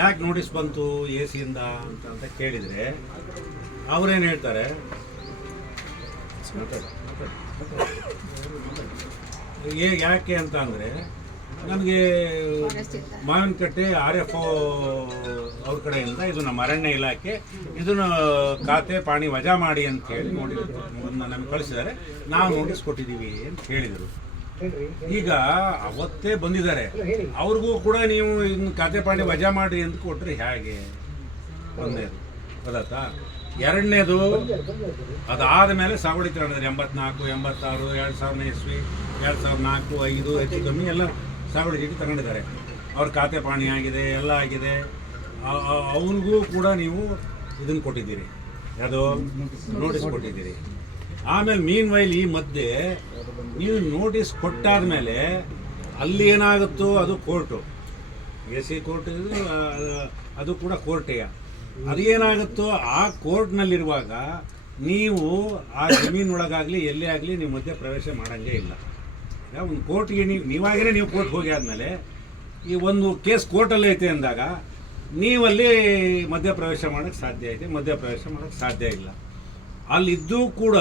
ಯಾಕೆ ನೋಟಿಸ್ ಬಂತು ಎ ಸಿಯಿಂದ ಅಂತ ಕೇಳಿದರೆ ಅವರೇನು ಹೇಳ್ತಾರೆ, ಯಾಕೆ ಅಂತ ಅಂದರೆ ನಮಗೆ ಮಾವಿನಕಟ್ಟೆ RFO ಅವ್ರ ಕಡೆಯಿಂದ ಇದು ನಮ್ಮ ಅರಣ್ಯ ಇಲಾಖೆ ಇದನ್ನು ಖಾತೆ ಪಾಣಿ ವಜಾ ಮಾಡಿ ಅಂತ ಹೇಳಿ ನಮಗೆ ಕಳಿಸಿದ್ದಾರೆ, ನಾವು ನೋಟಿಸ್ ಕೊಟ್ಟಿದ್ದೀವಿ ಅಂತ ಹೇಳಿದರು. ಈಗ ಅವತ್ತೇ ಬಂದಿದ್ದಾರೆ, ಅವ್ರಿಗೂ ಕೂಡ ನೀವು ಇನ್ನು ಖಾತೆ ಪಾಣಿ ವಜಾ ಮಾಡಿ ಅಂತ ಕೊಟ್ಟರೆ ಹೇಗೆ? ಒಂದನೇದು ಗೊತ್ತಾಯ್ತಾ. ಎರಡನೇದು ಅದಾದ ಮೇಲೆ ಸಾಗುವಳಿ ತಗೊಂಡಿದ್ದಾರೆ 84, 86, 2000 ಇಸ್ವಿ, 2004, 5 ಹೆಚ್ಚು ಕಮ್ಮಿ ಎಲ್ಲ ಸಾಗುವಳಿ ಚೀಟಿ ತಗೊಂಡಿದ್ದಾರೆ. ಅವ್ರ ಖಾತೆ ಪಾಣಿ ಆಗಿದೆ, ಎಲ್ಲ ಆಗಿದೆ. ಅವ್ರಿಗೂ ಕೂಡ ನೀವು ಇದನ್ನು ಕೊಟ್ಟಿದ್ದೀರಿ, ಯಾವುದೋ ನೋಟಿಸ್ ಕೊಟ್ಟಿದ್ದೀರಿ. ಆಮೇಲೆ ಮೀನ್ ವೈಲ್ ಈ ಮಧ್ಯೆ ನೀವು ನೋಟಿಸ್ ಕೊಟ್ಟಾದ ಮೇಲೆ ಅಲ್ಲಿ ಏನಾಗುತ್ತೋ ಅದು ಕೋರ್ಟು, AC ಕೋರ್ಟ್ ಅದು ಕೂಡ ಕೋರ್ಟೆಯ. ಅದೇನಾಗುತ್ತೋ ಆ ಕೋರ್ಟ್ನಲ್ಲಿರುವಾಗ ನೀವು ಆ ಜಮೀನೊಳಗಾಗಲಿ ಎಲ್ಲೇ ಆಗಲಿ ನೀವು ಮಧ್ಯ ಪ್ರವೇಶ ಮಾಡೋಂಗೇ ಇಲ್ಲ. ಒಂದು ಕೋರ್ಟ್ಗೆ ನೀವಾಗಿರೇ ನೀವು ಕೋರ್ಟ್ಗೆ ಹೋಗಿ ಆದಮೇಲೆ ಈ ಒಂದು ಕೇಸ್ ಕೋರ್ಟಲ್ಲೇ ಐತೆ ಅಂದಾಗ ನೀವಲ್ಲಿ ಮಧ್ಯ ಪ್ರವೇಶ ಮಾಡೋಕ್ಕೆ ಸಾಧ್ಯ ಐತೆ, ಮಧ್ಯ ಪ್ರವೇಶ ಮಾಡೋಕ್ಕೆ ಸಾಧ್ಯ ಇಲ್ಲ. ಅಲ್ಲಿದ್ದೂ ಕೂಡ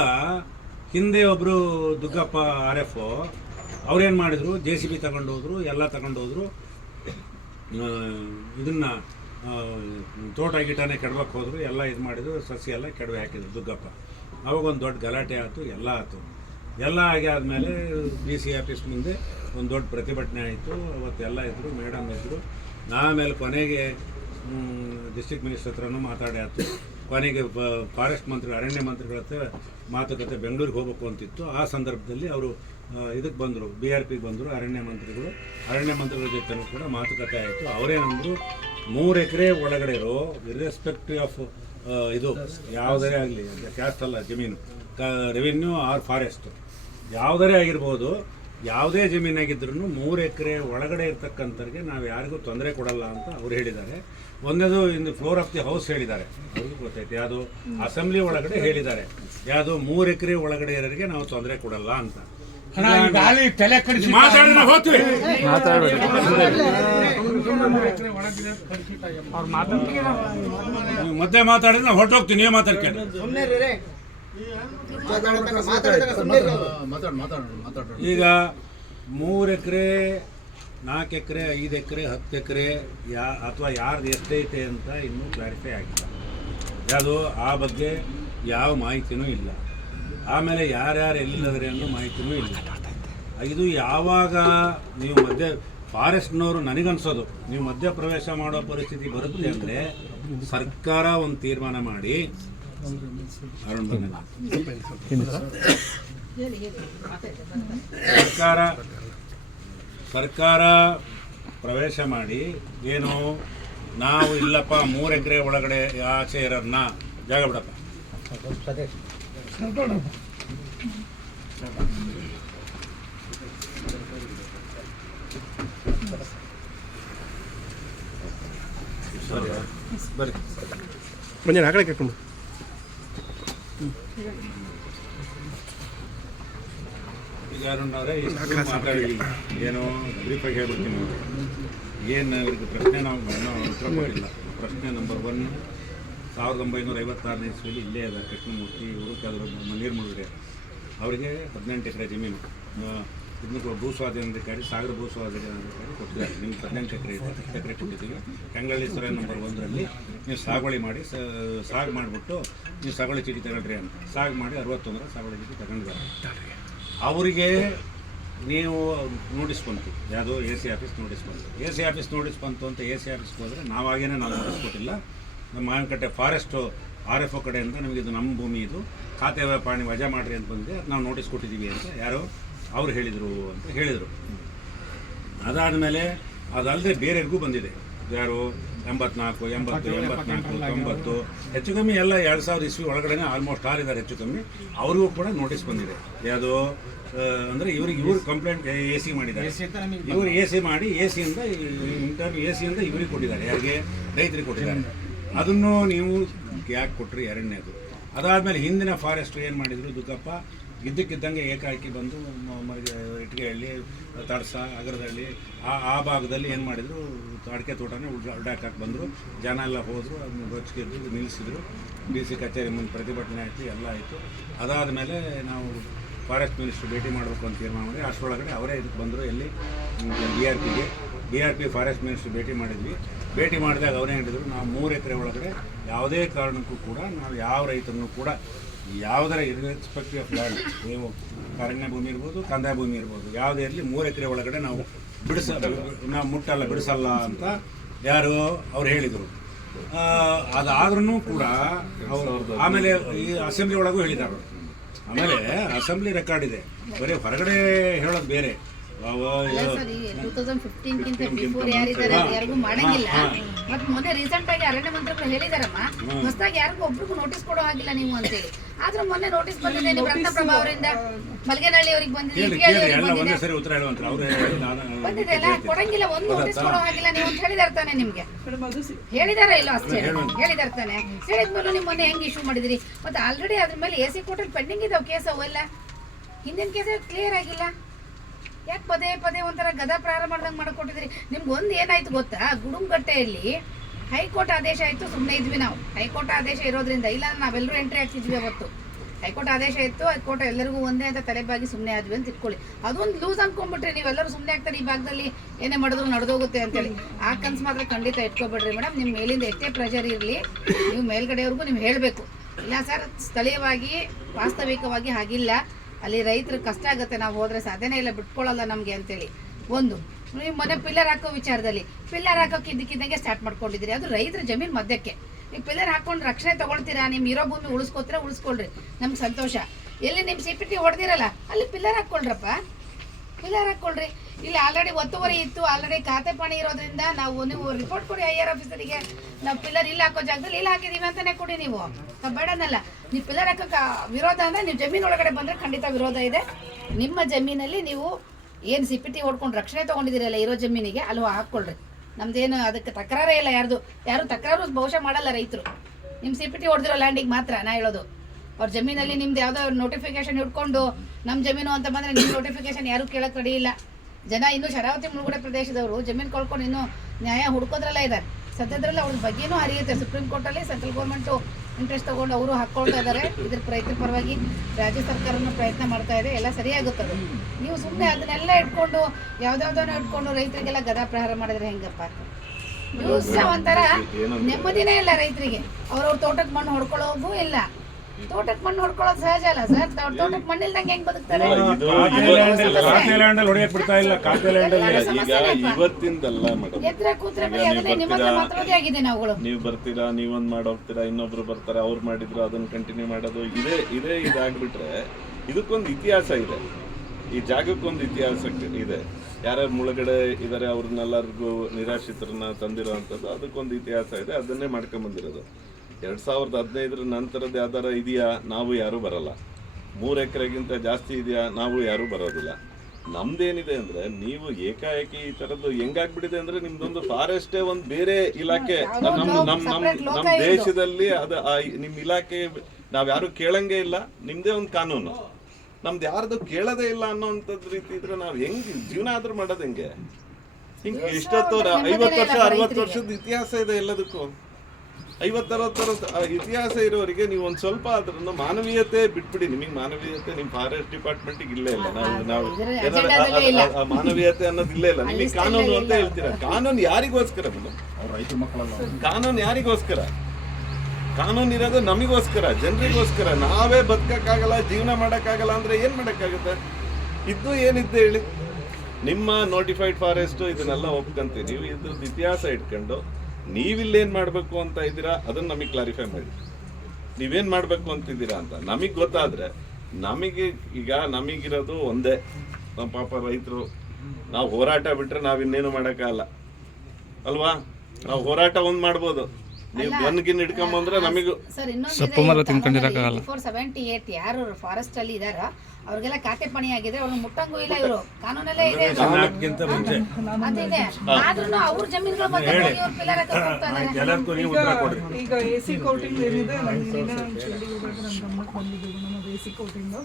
ಹಿಂದೆ ಒಬ್ಬರು ದುಗ್ಗಪ್ಪ RFO ಅವ್ರೇನು ಮಾಡಿದರು, JCB ತಗೊಂಡೋದ್ರು, ಎಲ್ಲ ತಗೊಂಡೋದ್ರು, ಇದನ್ನು ತೋಟ ಗೀಟನೇ ಕೆಡವಕ್ಕೆ ಹೋದರು, ಎಲ್ಲ ಇದು ಮಾಡಿದ್ರು, ಸಸಿ ಎಲ್ಲ ಕೆಡವೆ ಹಾಕಿದ್ರು ದುಗ್ಗಪ್ಪ. ಅವಾಗೊಂದು ದೊಡ್ಡ ಗಲಾಟೆ ಆಯಿತು, ಎಲ್ಲ ಆಯಿತು. ಎಲ್ಲ ಆಗಿ ಆದಮೇಲೆ DC ಆಫೀಸ್ ಮುಂದೆ ಒಂದು ದೊಡ್ಡ ಪ್ರತಿಭಟನೆ ಆಯಿತು. ಅವತ್ತೆಲ್ಲ ಇದ್ದರು, ಮೇಡಮ್ ಇದ್ದರು. ಆಮೇಲೆ ಕೊನೆಗೆ ಡಿಸ್ಟ್ರಿಕ್ಟ್ ಮಿನಿಸ್ಟರ್ ಹತ್ರನೂ ಮಾತಾಡಿ ಆಯಿತು. ಕೊನೆಗೆ ಫಾರೆಸ್ಟ್ ಮಂತ್ರಿ, ಅರಣ್ಯ ಮಂತ್ರಿಗಳ ಹತ್ರ ಮಾತುಕತೆ ಬೆಂಗಳೂರಿಗೆ ಹೋಗಬೇಕು ಅಂತಿತ್ತು. ಆ ಸಂದರ್ಭದಲ್ಲಿ ಅವರು ಇದಕ್ಕೆ ಬಂದರು, BRP ಬಂದರು ಅರಣ್ಯ ಮಂತ್ರಿಗಳ ಜೊತೆನೂ ಕೂಡ ಮಾತುಕತೆ ಆಯಿತು. ಅವರೇನಂದ್ರು 3 ಎಕರೆ ಒಳಗಡೆ ಇರೋ ಇರ್ರೆಸ್ಪೆಕ್ಟಿವ್ ಆಫ್ ಇದು ಯಾವುದೇ ಆಗಲಿ, ಕ್ಯಾಸ್ಟ್ ಅಲ್ಲ ಜಮೀನು, ರೆವಿನ್ಯೂ ಆರ್ ಫಾರೆಸ್ಟ್ ಯಾವುದೇ ಆಗಿರ್ಬೋದು, ಯಾವುದೇ ಜಮೀನಾಗಿದ್ರೂ 3 ಎಕರೆ ಒಳಗಡೆ ಇರ್ತಕ್ಕಂಥವ್ರಿಗೆ ನಾವು ಯಾರಿಗೂ ತೊಂದರೆ ಕೊಡಲ್ಲ ಅಂತ ಅವ್ರು ಹೇಳಿದ್ದಾರೆ. ಒಂದೇದು ಇನ್ ಫ್ಲೋರ್ ಆಫ್ ದಿ ಹೌಸ್ ಹೇಳಿದ್ದಾರೆ, ಅವ್ರಿಗೂ ಗೊತ್ತೈತೆ. ಯಾವುದು ಅಸೆಂಬ್ಲಿ ಒಳಗಡೆ ಹೇಳಿದ್ದಾರೆ, ಯಾವುದು 3 ಎಕರೆ ಒಳಗಡೆ ಇರೋರಿಗೆ ನಾವು ತೊಂದರೆ ಕೊಡಲ್ಲ ಅಂತ. ಮತ್ತೆ ಮಾತಾಡಿದ್ರೆ ನಾವು ಹೊರಟೋಗ್ತೀನಿ, ನೀವೇ ಮಾತಾಡ್ಕೊಂಡು. ಈಗ 3 ಎಕರೆ, 4 ಎಕರೆ, 5 ಎಕರೆ, 10 ಎಕರೆ ಅಥವಾ ಯಾರ್ದು ಎಷ್ಟೈತೆ ಅಂತ ಇನ್ನೂ ಕ್ಲಾರಿಫೈ ಆಗಿಲ್ಲ. ಯಾವುದು ಆ ಬಗ್ಗೆ ಯಾವ ಮಾಹಿತಿನೂ ಇಲ್ಲ. ಆಮೇಲೆ ಯಾರ್ಯಾರು ಎಲ್ಲಿದ್ದಾರೆ ಅನ್ನೋ ಮಾಹಿತಿನೂ ಇಲ್ಲ. ಇದು ಯಾವಾಗ ನೀವು ಫಾರೆಸ್ಟ್ನವರು ನನಗನ್ಸೋದು ನೀವು ಮಧ್ಯ ಪ್ರವೇಶ ಮಾಡೋ ಪರಿಸ್ಥಿತಿ ಬರುತ್ತೆ ಅಂದರೆ ಸರ್ಕಾರ ಒಂದು ತೀರ್ಮಾನ ಮಾಡಿ, ಸರ್ಕಾರ ಪ್ರವೇಶ ಮಾಡಿ ಏನು, ನಾವು ಇಲ್ಲಪ್ಪ 3 ಎಕರೆ ಒಳಗಡೆ ಆಚೆ ಇರೋದನ್ನ ಜಾಗ ಬಿಡಪ್ಪ, ಬರ್ರಿ ಮಂಜಾನ ಆ ಕಡೆ ಕೇಳ್ಕೊಂಡು ಈಗ ಯಾರುಂಡವ್ರೆ ಮಾತಾಡಿ ಏನೋ ಬ್ರೀಫಾಗಿ ಹೇಳ್ಬಿಡ್ತೀನಿ. ಏನು ಇವ್ರಿಗೆ ಪ್ರಶ್ನೆ ನಾವು ಉತ್ತರ ಕೊಟ್ಟಿಲ್ಲ. ಪ್ರಶ್ನೆ ನಂಬರ್ 1 1956 ಇಸ್ವಿಯಲ್ಲಿ ಇಲ್ಲೇ ಅದ ಕೃಷ್ಣಮೂರ್ತಿ ಇವರು ಕೆಲವರು ನೀರ್ಮೂಡಿಗೆ ಅವರಿಗೆ 18 ಎಕರೆ ಜಮೀನು ಇದನ್ನು ಭೂ ಸ್ವಾಧೀನಾಧಿಕಾರಿ ಸಾಗರ ಭೂ ಸ್ವಾಧೀನಾಧಿಕಾರಿ ಕೊಟ್ಟಿದ್ದಾರೆ. ನಿಮ್ಗೆ 18 ಎಕರೆ ಇದೆ, 10 ಎಕರೆ ಕೊಟ್ಟಿದ್ದೀವಿ. ಕೆಂಗಳ್ಳಿ ಸರ್ವೆ ನಂಬರ್ 1ರಲ್ಲಿ ನೀವು ಸಾಗುವಳಿ ಮಾಡಿ ಸಾగు ಮಾಡಿಬಿಟ್ಟು ನೀವು ಸಾಗುವಳಿ ಚೀಟಿ ತಗೊಳ್ರಿ ಅಂತ ಸಾగు ಮಾಡಿ 61ರ ಸಾಗುವಳಿ ಚೀಟಿ ತಗೊಂಡಿದ್ದಾರೆ. ಅವರಿಗೆ ನೀವು ನೋಟಿಸ್ ಬಂತು, ಯಾವುದೋ AC ಆಫೀಸ್ ನೋಟಿಸ್ ಬಂತು. AC ಆಫೀಸ್ ನೋಟಿಸ್ ಬಂತು ಅಂತ AC ಆಫೀಸ್ಗೆ ಹೋದರೆ ನಾವಾಗೇನೆ ನಾವು ನೋಟಿಸ್ ಕೊಟ್ಟಿಲ್ಲ. ನಮ್ಮ ಮಾವಿನಕಟ್ಟೆ ಫಾರೆಸ್ಟು RFO ಕಡೆಯಿಂದ ನಮಗೆ ಇದು ನಮ್ಮ ಭೂಮಿ, ಇದು ಖಾತೆ ಪಾಣಿ ವಜಾ ಮಾಡಿರಿ ಅಂತ ಬಂದಿದೆ, ಅದು ನಾವು ನೋಟಿಸ್ ಕೊಟ್ಟಿದ್ದೀವಿ ಅಂತ ಯಾರೋ ಅವ್ರು ಹೇಳಿದರು ಅಂತ ಹೇಳಿದರು. ಅದಾದಮೇಲೆ ಅದಲ್ಲದೆ ಬೇರೆಗೂ ಬಂದಿದೆ. ಯಾರು 84, 80, 84, 90 ಹೆಚ್ಚು ಕಮ್ಮಿ ಎಲ್ಲ 2000 ಇಸ್ವಿ ಒಳಗಡೆ ಆಲ್ಮೋಸ್ಟ್ ಆಲ್ ಇದ್ದಾರೆ ಹೆಚ್ಚು ಕಮ್ಮಿ. ಅವ್ರಿಗೂ ಕೂಡ ನೋಟಿಸ್ ಬಂದಿದೆ. ಯಾವುದೋ ಅಂದರೆ ಇವ್ರು ಕಂಪ್ಲೇಂಟ್ AC ಮಾಡಿದ್ದಾರೆ. ಇವರು AC ಮಾಡಿ AC ಇಂದ ಇವ್ರಿಗೆ ಕೊಟ್ಟಿದ್ದಾರೆ. ಯಾರಿಗೆ? ರೈತರಿಗೆ ಕೊಟ್ಟಿದ್ದಾರೆ. ಅದನ್ನು ನೀವು ಯಾಕೆ ಕೊಟ್ಟರೆ ಎರಡನೇದು. ಅದಾದಮೇಲೆ ಹಿಂದಿನ ಫಾರೆಸ್ಟ್ ಏನು ಮಾಡಿದರು, ದುಗ್ಗಪ್ಪ ಇದ್ದಕ್ಕಿದ್ದಂಗೆ ಏಕಾಏಕಿ ಬಂದು ಇಟ್ಟಿಗೆಹಳ್ಳಿ, ತಡಸ, ಅಗರದಹಳ್ಳಿ ಆ ಭಾಗದಲ್ಲಿ ಏನು ಮಾಡಿದರು, ಅಡಿಕೆ ತೋಟನೇ ಉಲ್ಟಾಕಕ್ಕೆ ಬಂದರು. ಜನ ಎಲ್ಲ ಹೋದರು, ಅದನ್ನು ರೊಚ್ಚಿದ್ರು, ನಿಲ್ಲಿಸಿದ್ರು. DC ಕಚೇರಿ ಮುಂದೆ ಪ್ರತಿಭಟನೆ ಆಯಿತು, ಎಲ್ಲ ಆಯಿತು. ಅದಾದ ಮೇಲೆ ನಾವು ಫಾರೆಸ್ಟ್ ಮಿನಿಸ್ಟ್ರು ಭೇಟಿ ಮಾಡಬೇಕು ಅಂತ ತೀರ್ಮಾನ ಮಾಡಿ ಅಷ್ಟರೊಳಗಡೆ ಅವರೇ ಇದಕ್ಕೆ ಬಂದರು. ಎಲ್ಲಿ BRP ಫಾರೆಸ್ಟ್ ಮಿನಿಸ್ಟ್ರು ಭೇಟಿ ಮಾಡಿದ್ವಿ. ಭೇಟಿ ಮಾಡಿದಾಗ ಅವರೇ ಹೇಳಿದರು, ನಾವು 3 ಎಕರೆ ಒಳಗಡೆ ಯಾವುದೇ ಕಾರಣಕ್ಕೂ ಕೂಡ ನಾವು ಯಾವ ರೈತರನ್ನು ಕೂಡ ಯಾವುದರ ಇರ್ರೆಸ್ಪೆಕ್ಟಿವ್ ಆಫ್ ಲ್ಯಾಂಡ್, ನೀವು ಅರಣ್ಯ ಭೂಮಿ ಇರ್ಬೋದು, ಕಂದಾಯ ಭೂಮಿ ಇರ್ಬೋದು, ಯಾವುದೇ ಇರಲಿ 3 ಎಕರೆ ಒಳಗಡೆ ನಾವು ಬಿಡಿಸಲ್ಲ ಅಂತ ಯಾರು ಅವ್ರು ಹೇಳಿದರು. ಅದಾದ್ರೂ ಕೂಡ ಅವರು ಆಮೇಲೆ ಈ ಅಸೆಂಬ್ಲಿ ಒಳಗೂ ಹೇಳಿದ್ದಾರೆ. ಆಮೇಲೆ ಅಸೆಂಬ್ಲಿ ರೆಕಾರ್ಡ್ ಇದೆ, ಬರೀ ಹೊರಗಡೆ ಹೇಳೋದು ಬೇರೆ. 2015 ಬಿಫೋರ್ ಯಾರಿದ್ದಾರೆ ಯಾರಿಗೂ ಮಾಡಂಗಿಲ್ಲ. ಮತ್ತೆ ಮೊನ್ನೆ ರೀಸೆಂಟ್ ಆಗಿ ಅರಣ್ಯ ಮಂತ್ರಿಗಳು ಹೇಳಿದಾರಮ್ಮ, ಹೊಸದಾಗಿ ಯಾರಿಗೂ ಒಬ್ರಿಗೂ ನೋಟಿಸ್ ಕೊಡೋ ಹಾಗಿಲ್ಲ ನೀವು ಅಂತೇಳಿ. ಆದ್ರೂ ಮೊನ್ನೆ ನೋಟಿಸ್ ಬಂದಿದೆ, ನೀವು ರತ್ನಪ್ರಭಾ ಅವರಿಂದ ಮಲ್ಗೇನಹಳ್ಳಿ ಅವರಿಗೆ ಬಂದಿದೆ, ಬಂದಿದೆ ಅಲ್ಲ, ಕೊಡಂಗಿಲ್ಲ, ಒಂದು ನೋಟಿಸ್ ಕೊಡೋ ಹಾಗಿಲ್ಲ ನೀವು ಅಂತ ಹೇಳಿದಾರೆ ತಾನೆ ನಿಮ್ಗೆ? ಹೇಳಿದಾರ ಇಲ್ಲ ಅಷ್ಟೇ ಹೇಳಿದಾರೆ ತಾನೆ? ಹೇಳಿದ್ಮೇಲೆ ನೀವು ಮೊನ್ನೆ ಹೆಂಗ್ ಇಶ್ಯೂ ಮಾಡಿದ್ರಿ? ಮತ್ತೆ ಆಲ್ರೆಡಿ ಅದ್ರ ಮೇಲೆ AC ಕೋರ್ಟಲ್ಲಿ ಪೆಂಡಿಂಗ್ ಇದಾವೆ ಕೇಸ್, ಅವೆಲ್ಲ ಹಿಂದಿನ ಕೇಸ್ ಕ್ಲಿಯರ್ ಆಗಿಲ್ಲ. ಯಾಕೆ ಪದೇ ಪದೇ ಒಂಥರ ಗದಾ ಪ್ರಾರಂಭ ಮಾಡ್ದಂಗೆ ಮಾಡಿಕೊಟ್ಟಿದ್ರಿ? ನಿಮ್ಗೆ ಒಂದು ಏನಾಯ್ತು ಗೊತ್ತಾ, ಗುಡುಂಗಟ್ಟೆಯಲ್ಲಿ ಹೈಕೋರ್ಟ್ ಆದೇಶ ಆಯಿತು, ಸುಮ್ಮನೆ ಇದ್ವಿ ನಾವು. ಹೈಕೋರ್ಟ್ ಆದೇಶ ಇರೋದ್ರಿಂದ, ಇಲ್ಲ ನಾವೆಲ್ಲರೂ ಎಂಟ್ರಿ ಆಗ್ತಿದ್ವಿ ಅವತ್ತು. ಹೈಕೋರ್ಟ್ ಆದೇಶ ಇತ್ತು, ಹೈಕೋರ್ಟ್ ಎಲ್ಲರಿಗೂ ಒಂದೇ ಅಂತ ತಲೆಬಾಗಿ ಸುಮ್ಮನೆ ಆದ್ವಿ ಅಂತ ಇಟ್ಕೊಳ್ಳಿ. ಅದೊಂದು ಲೂಸ್ ಅನ್ಕೊಂಡ್ಬಿಟ್ರಿ, ನೀವೆಲ್ಲರೂ ಸುಮ್ಮನೆ ಆಗ್ತಾರೆ, ಈ ಭಾಗದಲ್ಲಿ ಏನೇ ಮಾಡಿದ್ರು ನಡೆದೋಗುತ್ತೆ ಅಂತೇಳಿ. ಆ ಕನ್ಸು ಮಾತ್ರ ಖಂಡಿತ ಇಟ್ಕೊಬೇಡ್ರಿ ಮೇಡಮ್. ನಿಮ್ಮ ಮೇಲಿಂದ ಎಷ್ಟೇ ಪ್ರೆಷರ್ ಇರಲಿ, ನೀವು ಮೇಲ್ಗಡೆಯವ್ರಿಗೂ ನೀವು ಹೇಳಬೇಕು, ಇಲ್ಲ ಸರ್ ಸ್ಥಳೀಯವಾಗಿ ವಾಸ್ತವಿಕವಾಗಿ ಹಾಗಿಲ್ಲ, ಅಲ್ಲಿ ರೈತರು ಕಷ್ಟ ಆಗುತ್ತೆ, ನಾವು ಹೋದ್ರೆ ಸಾಧನೆ ಇಲ್ಲ, ಬಿಟ್ಕೊಳ್ಳಲ್ಲ ನಮಗೆ ಅಂತೇಳಿ. ಒಂದು ನೀವು ಮೊನ್ನೆ ಪಿಲ್ಲರ್ ಹಾಕೋ ವಿಚಾರದಲ್ಲಿ ಪಿಲ್ಲರ್ ಹಾಕೋಕೆ ಇದ್ದಕ್ಕಿದ್ದಂಗೆ ಸ್ಟಾರ್ಟ್ ಮಾಡ್ಕೊಂಡಿದ್ದೀರಿ. ಅದು ರೈತರ ಜಮೀನು ಮಧ್ಯಕ್ಕೆ ನೀವು ಪಿಲ್ಲರ್ ಹಾಕೊಂಡು ರಕ್ಷಣೆ ತಗೊಳ್ತೀರಾ, ನಿಮ್ಮ ಇರೋ ಭೂಮಿ ಉಳಿಸ್ಕೋತೀರಾ, ಉಳಿಸ್ಕೊಳ್ರಿ, ನಮ್ಗೆ ಸಂತೋಷ. ಎಲ್ಲಿ ನಿಮ್ಮ CPT ಹೊಡೆದಿರಲ್ಲ ಅಲ್ಲಿ ಪಿಲ್ಲರ್ ಹಾಕ್ಕೊಳ್ರಪ್ಪ, ಪಿಲ್ಲರ್ ಹಾಕ್ಕೊಳ್ರಿ. ಇಲ್ಲಿ ಆಲ್ರೆಡಿ ಒತ್ತುವರಿ ಇತ್ತು, ಆಲ್ರೆಡಿ ಖಾತೆ ಪಾಣಿ ಇರೋದ್ರಿಂದ ನೀವು ರಿಪೋರ್ಟ್ ಕೊಡಿ IR ಆಫೀಸರಿಗೆ, ನಾವು ಪಿಲ್ಲರ್ ಇಲ್ಲಿ ಹಾಕೋ ಜಾಗದಲ್ಲಿ ಇಲ್ಲಿ ಹಾಕಿದೀವಿ ಅಂತಾನೆ ಕೊಡಿ. ನೀವು ಬೇಡನಲ್ಲ, ನೀವು ಪಿಲ್ಲರ್ ಹಾಕೋಕೆ ವಿರೋಧ ಅಂದರೆ ನೀವು ಜಮೀನು ಒಳಗಡೆ ಬಂದರೆ ಖಂಡಿತ ವಿರೋಧ ಇದೆ. ನಿಮ್ಮ ಜಮೀನಲ್ಲಿ ನೀವು ಏನು CPT ಹೊಡ್ಕೊಂಡು ರಕ್ಷಣೆ ತೊಗೊಂಡಿದ್ದೀರಲ್ಲ ಇರೋ ಜಮೀನಿಗೆ, ಅಲ್ಲಿ ಹಾಕ್ಕೊಳ್ರಿ. ನಮ್ದೇನು ಅದಕ್ಕೆ ತಕರಾರೇ ಇಲ್ಲ, ಯಾರು ತಕರಾರು ಬಹುಶಃ ಮಾಡಲ್ಲ ರೈತರು. ನಿಮ್ಮ CPT ಹೊಡೆದಿರೋ ಲ್ಯಾಂಡಿಗೆ ಮಾತ್ರ ನಾ ಹೇಳೋದು. ಅವ್ರ ಜಮೀನಲ್ಲಿ ನಿಮ್ದು ಯಾವುದೋ ನೋಟಿಫಿಕೇಶನ್ ಇಟ್ಕೊಂಡು ನಮ್ಮ ಜಮೀನು ಅಂತ ಬಂದರೆ ನಿಮ್ಮ ನೋಟಿಫಿಕೇಶನ್ ಯಾರೂ ಕೇಳಕ್ಕೆ ರೆಡಿ ಇಲ್ಲ. ಜನ ಇನ್ನೂ ಶರಾವತಿ ಮುಳುಗಡೆ ಪ್ರದೇಶದವರು ಜಮೀನು ಕಳ್ಕೊಂಡು ಇನ್ನೂ ನ್ಯಾಯ ಹುಡ್ಕೋದ್ರಲ್ಲ ಇದ್ದಾರೆ. ಸದ್ಯದ್ರಲ್ಲಿ ಅವ್ರ ಬಗ್ಗೆನೂ ಹರಿಯುತ್ತೆ. ಸುಪ್ರೀಂ ಕೋರ್ಟಲ್ಲಿ ಸೆಂಟ್ರಲ್ ಗೌರ್ಮೆಂಟು ಇಂಟ್ರೆಸ್ಟ್ ತೊಗೊಂಡು ಅವರು ಹಾಕ್ಕೊಳ್ತಾ ಇದ್ದಾರೆ. ಇದ್ರ ರೈತರ ಪರವಾಗಿ ರಾಜ್ಯ ಸರ್ಕಾರನೂ ಪ್ರಯತ್ನ ಮಾಡ್ತಾ ಇದೆ, ಎಲ್ಲ ಸರಿಯಾಗುತ್ತದೆ. ನೀವು ಸುಮ್ಮನೆ ಅದನ್ನೆಲ್ಲ ಇಟ್ಕೊಂಡು ಯಾವುದಾವ್ದೋ ಇಟ್ಕೊಂಡು ರೈತರಿಗೆಲ್ಲ ಗದಾ ಪ್ರಹಾರ ಮಾಡಿದ್ರೆ ಹೆಂಗಪ್ಪ? ದಿವಸ ಒಂಥರ ನೆಮ್ಮದಿನೇ ಇಲ್ಲ ರೈತರಿಗೆ. ಅವ್ರವ್ರ ತೋಟಕ್ಕೆ ಮಣ್ಣು ಹೊಡ್ಕೊಳ್ಳೋಗೂ ಇಲ್ಲ. ತೋಟಕ್ಕೆ ಮಣ್ಣು ಹೊಡ್ಕೊಳ್ಳೋದು ಸಹಜ ಅಲ್ಲ ಸರ್, ತೋಟಕ್ಕೆ ಮಣ್ಣಿಲ್ದಂಗೆ ಹೆಂಗ್ ಬದುಕ್ತಾರೆ? ಎದ್ರೆ ಕೂತ್ರೆ ಆಗಿದೆ ನಾವುಗಳು. ನೀವು ಬರ್ತೀರಾ, ನೀವೊಂದ್ ಮಾಡೋಗ್ತೀರಾ, ಇನ್ನೊಬ್ರು ಬರ್ತಾರೆ, ಅವ್ರು ಮಾಡಿದ್ರು ಅದನ್ನ ಕಂಟಿನ್ಯೂ ಮಾಡೋದು, ಇದಾಗ್ಬಿಟ್ರೆ ಇದಕ್ಕೊಂದು ಇತಿಹಾಸ ಇದೆ. ಈ ಜಾಗಕ್ಕೊಂದು ಇತಿಹಾಸ ಇದೆ. ಯಾರ್ಯಾರು ಮುಳುಗಡೆ ಇದ್ದಾರೆ ಅವ್ರನ್ನೆಲ್ಲರಿಗೂ ನಿರಾಶ್ರಿತರನ್ನ ತಂದಿರೋ ಅಂಥದ್ದು, ಅದಕ್ಕೊಂದು ಇತಿಹಾಸ ಇದೆ. ಅದನ್ನೇ ಮಾಡ್ಕೊಂಬಂದಿರೋದು. 2015 ನಂತರದ ಯಾವ್ದಾರ ಇದೆಯಾ, ನಾವು ಯಾರೂ ಬರಲ್ಲ. 3 ಎಕರೆಗಿಂತ ಜಾಸ್ತಿ ಇದೆಯಾ, ನಾವು ಯಾರೂ ಬರೋದಿಲ್ಲ. ನಮ್ದೇನಿದೆ ಅಂದ್ರೆ, ನೀವು ಏಕಾಏಕಿ ಈ ತರದ್ದು ಹೆಂಗಾಗ್ಬಿಟ್ಟಿದೆ ಅಂದ್ರೆ, ನಿಮ್ದೊಂದು ಫಾರೆಸ್ಟೇ ಒಂದು ಬೇರೆ ಇಲಾಖೆ. ನಮ್ಮ ದೇಶದಲ್ಲಿ ಅದು ನಿಮ್ ಇಲಾಖೆ ನಾವ್ಯಾರು ಕೇಳಂಗೆ ಇಲ್ಲ. ನಿಮ್ದೇ ಒಂದು ಕಾನೂನು, ನಮ್ದು ಯಾರ್ದು ಕೇಳೋದೇ ಇಲ್ಲ ಅನ್ನೋಂಥದ್ದು ರೀತಿ ಇದ್ರೆ ನಾವು ಹೆಂಗ್ ಜೀವನ ಆದ್ರೂ ಮಾಡೋದು ಹೆಂಗೆ? ಹಿಂಗೆ ಎಷ್ಟೊತ್ತು 50 ವರ್ಷ 60 ವರ್ಷದ ಇತಿಹಾಸ ಇದೆ ಎಲ್ಲದಕ್ಕೂ. 50-60 ವರ್ಷ ಇತಿಹಾಸ ಇರೋರಿಗೆ ನೀವು ಒಂದ್ ಸ್ವಲ್ಪ ಅದ್ರನ್ನು ಮಾನವೀಯತೆ ಬಿಟ್ಬಿಡಿ. ನಿಮಗೆ ಮಾನವೀಯತೆ ನಿಮ್ಮ ಫಾರೆಸ್ಟ್ ಡಿಪಾರ್ಟ್ಮೆಂಟಿಗೆ ಇಲ್ಲೇ ಇಲ್ಲ. ನಾವು ಮಾನವೀಯತೆ ಅನ್ನೋದು ಇಲ್ಲೇ ಇಲ್ಲ. ನಿಮಗೆ ಕಾನೂನು ಅಂತ ಹೇಳ್ತೀರಾ. ಕಾನೂನು ಯಾರಿಗೋಸ್ಕರ ಮೇಡಮ್? ಕಾನೂನು ಯಾರಿಗೋಸ್ಕರ? ಕಾನೂನು ಇರೋದು ನಮಗೋಸ್ಕರ, ಜನರಿಗೋಸ್ಕರ. ನಾವೇ ಬದುಕಕ್ಕಾಗಲ್ಲ, ಜೀವನ ಮಾಡೋಕ್ಕಾಗಲ್ಲ ಅಂದ್ರೆ ಏನ್ ಮಾಡೋಕ್ಕಾಗುತ್ತೆ? ಇದ್ದು ಏನಿದೆ ಹೇಳಿ? ನಿಮ್ಮ ನೋಟಿಫೈಡ್ ಫಾರೆಸ್ಟ್ ಇದನ್ನೆಲ್ಲ ಒಪ್ಕೊಂತೀವಿ. ನೀವು ಇದ್ರದ್ದು ಇತಿಹಾಸ ಇಟ್ಕೊಂಡು ನೀವಿಲ್ಲೇನು ಮಾಡಬೇಕು ಅಂತ ಇದ್ದೀರಾ ಅದನ್ನು ನಮಗೆ ಕ್ಲಾರಿಫೈ ಮಾಡಿ. ನೀವೇನು ಮಾಡಬೇಕು ಅಂತಿದ್ದೀರಾ ಅಂತ ನಮಗೆ ಗೊತ್ತಾದರೆ, ನಮಗಿರೋದು ಒಂದೇ, ನಮ್ಮ ಪಾಪ ರೈತರು. ನಾವು ಹೋರಾಟ ಬಿಟ್ಟರೆ ನಾವಿನ್ನೇನು ಮಾಡೋಕ್ಕಾಗಲ್ಲ ಅಲ್ವಾ? ನಾವು ಹೋರಾಟ ಒಂದು ಮಾಡ್ಬೋದು, ನೀವು ಗನ್ಗಿನ್ ಹಿಡ್ಕೊಂಬಂದ್ರೆ ನಮಗೂ ಸೊಪ್ಪು ಮರ ತಿನ್ಕೊಂಡಿರಕ್ಕಾಗಲ್ಲ. 478 ಯಾರು ಫಾರೆಸ್ಟ್ ಅಲ್ಲಿ ಇದಾರೋ ಅವ್ರಿಗೆಲ್ಲ ಖಾತೆ ಪಣಿ ಆಗಿದೆ, ಅವ್ರನ್ನ ಮುಟ್ಟಂಗೂ ಇಲ್ಲ. ಇವರು ಕಾನೂನಲ್ಲೇ ಇದೆ, ಆದ್ರೂ ಅವ್ರ ಜಮೀನುಗಳ ಮಧ್ಯೆ ಹೋಗಿ ಅವ್ರ ಪಿಲ್ಲರ್ ಈಗ AC ಕೋರ್ಟಿಂಗ್ ಏನಿದೆ, ನಮ್ಮ ಗಮನಕ್ಕೆ ಬಂದಿದ್ದೀವಿ. ನಮ್ಮ AC ಕೋರ್ಟಿಂಗ್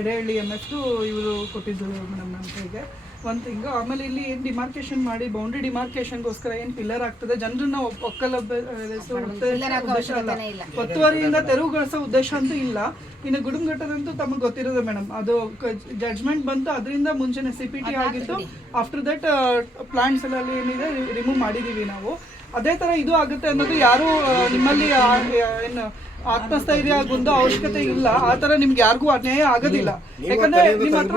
ಎಡೆಹಳ್ಳಿ MF ಇವರು ಕೊಟ್ಟಿದ್ದು ಮೇಡಮ್ ನಮ್ಮ ಕೈಗೆ ಒಂದು ತಿಂಗಳು. ಆಮೇಲೆ ಇಲ್ಲಿ ಏನು ಡಿಮಾರ್ಕೇಶನ್ ಮಾಡಿ ಬೌಂಡ್ರಿ ಡಿಮಾರ್ಕೇಶನ್ಗೋಸ್ಕರ ಏನು ಪಿಲ್ಲರ್ ಆಗ್ತದೆ, ಜನರನ್ನ ಉದ್ದೇಶ ಅಲ್ಲ, ಒತ್ತುವರಿಯಿಂದ ತೆರವುಗೊಳಿಸೋ ಉದ್ದೇಶ ಅಂತೂ ಇಲ್ಲ. ಇನ್ನು ಗುಡುಂಗಟ್ಟದಂತೂ ತಮಗೆ ಗೊತ್ತಿರೋದು ಮೇಡಮ್, ಅದು ಜಡ್ಜ್ಮೆಂಟ್ ಬಂತು, ಅದರಿಂದ ಮುಂಚೆನೆ CPT ಆಗಿತ್ತು. ಆಫ್ಟರ್ ದಟ್ ಪ್ಲಾಂಟ್ಸ್ ಎಲ್ಲ ಏನಿದೆ ರಿಮೂವ್ ಮಾಡಿದ್ದೀವಿ ನಾವು. ಅದೇ ಥರ ಇದು ಆಗುತ್ತೆ ಅನ್ನೋದು ಯಾರು ನಿಮ್ಮಲ್ಲಿ ಏನು ಆತ್ಮಸ್ಥೈರ್ಯ ಆಗುವಂತ ಅವಶ್ಯಕತೆ ಇಲ್ಲ. ಆ ತರ ನಿಮ್ಗೆ ಯಾರಿಗೂ ಅನ್ಯಾಯ ಆಗೋದಿಲ್ಲ. ಯಾಕಂದ್ರೆ ನಿಮ್ಮ ಹತ್ರ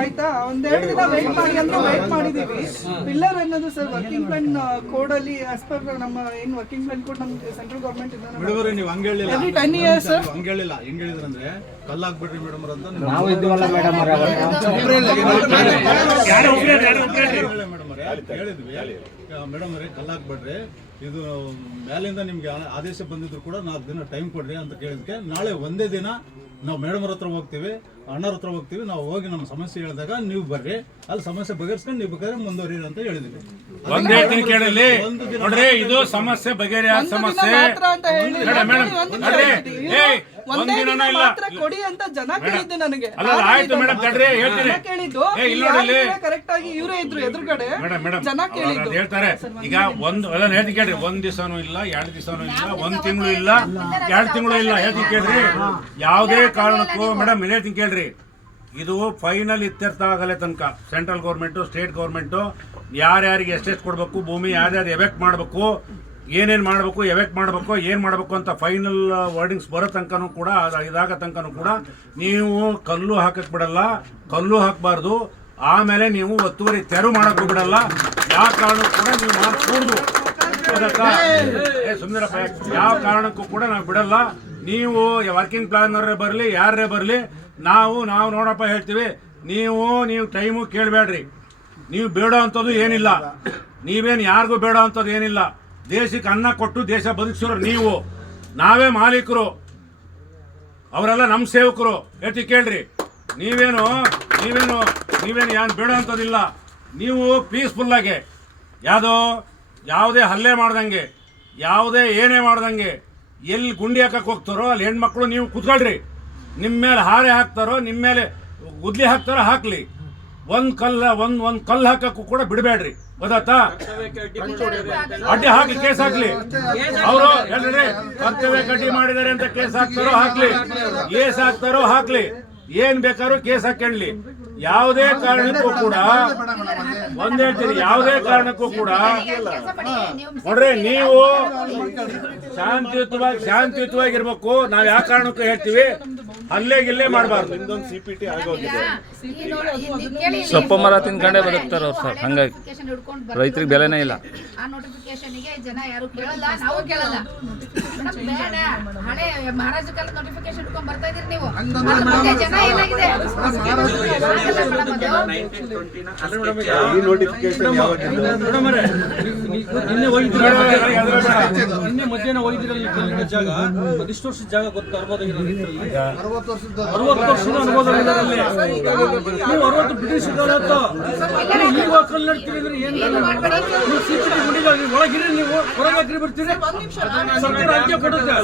ಆಯ್ತಾ, ಒಂದೆರಡು ದಿನ ವೇಟ್ ಮಾಡಿ ಅಂತ ವೇಟ್ ಮಾಡಿದೀವಿ. ಪಿಲ್ಲರ್ ಅನ್ನೋದು ಸರ್ ವರ್ಕಿಂಗ್ ಪ್ಲಾನ್ ಕೋಡ್ ಅಲ್ಲಿ ಆಸ್ ಪರ್ ನಮ್ಮ ಏನ್ ವರ್ಕಿಂಗ್ ಪ್ಲಾನ್ ಕೋಡ್ ನಮ್ಮ ಸೆಂಟ್ರಲ್ ಗವರ್ನಮೆಂಟ್ ಇಂದ ನೀವು ಹಂಗ ಹೇಳಿಲ್ಲ, every 10 years ಸರ್ ಹಂಗ ಹೇಳಿಲ್ಲ. ಹೆಂಗ್ ಹೇಳಿದ್ರಂದ್ರೆ ಕಲ್ಲಾಕ್ಬಿಡ್ರಿ ಮೇಡಮ್ ಅಂತ ನಾವು ಇದ್ವಲ್ಲ ಮೇಡಮ್ ಹೇಳಿದ್ವಿ. ಮೇಡಮ್ ಅವರೇ ಕಲ್ಲಾಕ್ಬಿಡ್ರಿ, ಇದು ಮೇಲಿಂದ ನಿಮ್ಗೆ ಆದೇಶ ಬಂದಿದ್ರು ಕೂಡ 4 ದಿನ ಟೈಮ್ ಕೊಡ್ರಿ ಅಂತ ಕೇಳಿದ್ಕೆ ನಾಳೆ ಒಂದೇ ದಿನ ನಾವು ಮೇಡಮ್ ಅವ್ರ ಹತ್ರ ಹೋಗ್ತೀವಿ, ಅಣ್ಣರ ಹತ್ರ ಹೋಗ್ತೀವಿ. ನಾವು ಹೋಗಿ ನಮ್ಮ ಸಮಸ್ಯೆ ಹೇಳಿದಾಗ ನೀವು ಬರ್ರಿ, ಅಲ್ಲಿ ಸಮಸ್ಯೆ ಬಗೆಹರಿಸ್ಕೊಂಡು ನೀವು ಬೇಕಾದ್ರೆ ಮುಂದುವರಿರಿ ಅಂತ ಹೇಳಿದ್ವಿ. ಒಂದೇ ದಿನ ಕೇಳಲಿ ನೋಡ್ರಿ, ಇದು ಸಮಸ್ಯೆ ಬಗೆಹರಿಯ ಸಮಸ್ಯೆ ಒಂದಿನ ಇಲ್ಲ ಕೊಡಿ ಅಂತ ಜನ ಕೇಳಿದ್ದು ನನಗೆ. ಅಲ್ಲ ಆಯ್ತು ಮೇಡಮ್ ತಡ್ರಿ ಹೇಳ್ತೀನಿ, ಕೇಳಿದ್ದು ಕರೆಕ್ಟ್ ಆಗಿ ಇವರೇ ಇದ್ರು ಎದುರುಗಡೆ ಜನ ಕೇಳಿದ್ದು ಹೇಳ್ತಾರೆ. ಈಗ ಅದನ್ನ ಹೇಳ್ತಿ ಕೇಳ್ರಿ, 1 ದಿವಸನೂ ಇಲ್ಲ, 2 ದಿವಸನೂ ಇಲ್ಲ, 1 ತಿಂಗಳು ಇಲ್ಲ, 2 ತಿಂಗಳು ಇಲ್ಲ. ಹೇಳ್ತಿ ಕೇಳ್ರಿ, ಯಾವುದೇ ಕಾರಣಕ್ಕೂ ಮೇಡಮ್ ಹೇಳ್ತೀನಿ ಕೇಳ್ರಿ, ಇದು ಫೈನಲ್ ಇತ್ಯರ್ಥ ಆಗಲ್ಲ ತನಕ ಸೆಂಟ್ರಲ್ ಗೌರ್ಮೆಂಟು ಸ್ಟೇಟ್ ಗೌರ್ಮೆಂಟು ಯಾರ್ಯಾರಿಗೆ ಎಷ್ಟೆಷ್ಟು ಕೊಡಬೇಕು, ಭೂಮಿ ಯಾರ್ಯಾರು ಎವೆಕ್ಟ್ ಮಾಡಬೇಕು, ಏನೇನು ಮಾಡಬೇಕು, ಎವೆಕ್ಟ್ ಮಾಡಬೇಕು, ಏನು ಮಾಡಬೇಕು ಅಂತ ಫೈನಲ್ ವರ್ಡಿಂಗ್ಸ್ ಬರೋ ತನಕನೂ ಕೂಡ, ಇದಾಗ ತನಕನೂ ಕೂಡ ನೀವು ಕಲ್ಲು ಹಾಕಕ್ಕೆ ಬಿಡಲ್ಲ, ಕಲ್ಲು ಹಾಕಬಾರ್ದು. ಆಮೇಲೆ ನೀವು ಒತ್ತುವರಿ ತೆರವು ಮಾಡೋಕ್ಕೂ ಬಿಡಲ್ಲ. ಯಾವ ಕಾರಣಕ್ಕೂ ಕೂಡ ನೀವು ಮಾಡ್ಕೂಡ್ದು, ಸುಂದರಪ್ಪ, ಯಾವ ಕಾರಣಕ್ಕೂ ಕೂಡ ನಾವು ಬಿಡಲ್ಲ. ನೀವು ವರ್ಕಿಂಗ್ ಪ್ಲಾನರೇ ಬರಲಿ, ಯಾರೇ ಬರಲಿ, ನಾವು ನೋಡಪ್ಪ ಹೇಳ್ತೀವಿ. ನೀವು ಟೈಮು ಕೇಳಬೇಡ್ರಿ. ನೀವು ಬೇಡ ಅಂಥದ್ದು ಏನಿಲ್ಲ, ನೀವೇನು ಯಾರಿಗೂ ಬೇಡ ಅಂಥದ್ದು ಏನಿಲ್ಲ. ದೇಶಕ್ಕೆ ಅನ್ನ ಕೊಟ್ಟು ದೇಶ ಬದುಕಿಸೋರು ನೀವು, ನಾವೇ ಮಾಲೀಕರು, ಅವರೆಲ್ಲ ನಮ್ಮ ಸೇವಕರು. ಹೇಳ್ತಿ ಕೇಳ್ರಿ, ನೀವೇನು ಏನು ಬೇಡ ಅಂಥದ್ದಿಲ್ಲ. ನೀವು ಪೀಸ್ಫುಲ್ಲಾಗೆ ಯಾವುದೇ ಹಲ್ಲೆ ಮಾಡ್ದಂಗೆ, ಯಾವುದೇ ಏನೇ ಮಾಡ್ದಂಗೆ, ಎಲ್ಲಿ ಗುಂಡಿ ಹಾಕಕ್ಕೆ ಹೋಗ್ತಾರೋ ಅಲ್ಲಿ ಹೆಣ್ಮಕ್ಳು ನೀವು ಕೂತ್ಕೊಳ್ರಿ. ನಿಮ್ಮ ಮೇಲೆ ಹಾರೆ ಹಾಕ್ತಾರೋ, ನಿಮ್ಮ ಮೇಲೆ ಗುದ್ಲಿ ಹಾಕ್ತಾರೋ ಹಾಕ್ಲಿ. ಒಂದು ಕಲ್ಲು ಹಾಕಕ್ಕೂ ಕೂಡ ಬಿಡಬೇಡ್ರಿ, ಗೊತ್ತಾತಾ? ಅಡ್ಡಿ ಹಾಕಿ ಕೇಸ್ ಹಾಕ್ಲಿ. ಅವರು ಹೇಳ್ರಿ ಕರ್ತವ್ಯ ಕಡ್ಡಿ ಮಾಡಿದ್ದಾರೆ ಅಂತ ಕೇಸ್ ಹಾಕ್ತಾರೋ ಹಾಕ್ಲಿ, ಕೇಸ್ ಹಾಕ್ತಾರೋ ಹಾಕ್ಲಿ, ಏನ್ ಬೇಕಾದ್ರೂ ಕೇಸ್ ಹಾಕೊಳ್ಳಿ. ಯಾವುದೇ ಕಾರಣಕ್ಕೂ ಕೂಡ ಒಂದ್ ಹೇಳ್ತೀನಿ, ಯಾವುದೇ ಕಾರಣಕ್ಕೂ ಕೂಡ ನೋಡ್ರಿ, ನೀವು ಶಾಂತಿಯುತವಾಗಿರ್ಬೇಕು. ನಾವ್ ಯಾವ ಕಾರಣಕ್ಕೂ ಹೇಳ್ತೀವಿ, ಗಿಲ್ಲೆ ಮಾಡಬಾರ್ದು. ನಿಮ್ದೊಂದು CPT ಆಗೋಗಿದೆ. ಸೊಪ್ಪು ಮರ ತಿನ್ಕೊಂಡೇ ಬದುಕ್ತಾರ ಅವ್ರು ಸರ್. ಹಂಗಾಗಿ ರೈತರಿಗೆ ಬೆಲೆನೇ ಇಲ್ಲ. ಆ ನೋಟಿಫಿಕೇಶನ್ಗೆ ಜನ ಯಾರು ಕೇಳಲ್ಲ, ನಾವು ಕೇಳಲ್ಲ. ಬೇಡ, ಹಳೆ ಮಹಾರಾಜ ಕಾಲದ ನೋಟಿಫಿಕೇಶನ್ ಹಿಡ್ಕೊಂಡ್ ಬರ್ತಾ ಇದೀರಿ ನೀವು. ಜನ ಏನಾಗಿದೆ ಈ ನೋಟಿಫಿಕೇಶನ್ ನಿನ್ನೆ ಮಧ್ಯಾಹ್ನ ಹೋಗಿದ್ರಲ್ಲಿ ಕಲ್ಲಿನ ಜಾಗ, ಇಷ್ಟು ವರ್ಷದ ಜಾಗ ಗೊತ್ತು, 60 ವರ್ಷದ ಅನುಭವ ಇದರಲ್ಲಿ. ನೀವು 60 ಬ್ರಿಟಿಷ್ ಈಗ ಕಲ್ಲು ನಡ್ತೀರಿ, ಏನು ಒಳಗಿರಿ, ನೀವು ಹೊರಗೆ ಬರ್ತೀರಿ. ಸರ್ಕಾರ ಅಜ್ಞೆ ಕೊಡುತ್ತೆ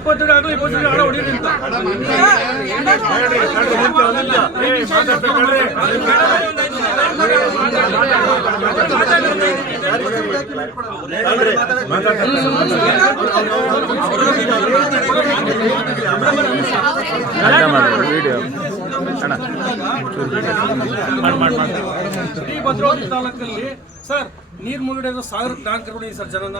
20 ಆಗಲಿ 22 ಹಣ ಹೊಡೀರಿ ಅಂತ. ಈ ಭದ್ರಾವತಿ ತಾಲೂಕಲ್ಲಿ ಸರ್ ನೀರು ಮುಗಿದ 1000 ಟ್ಯಾಂಕರ್ಗಳು ಸರ್. ಜನನ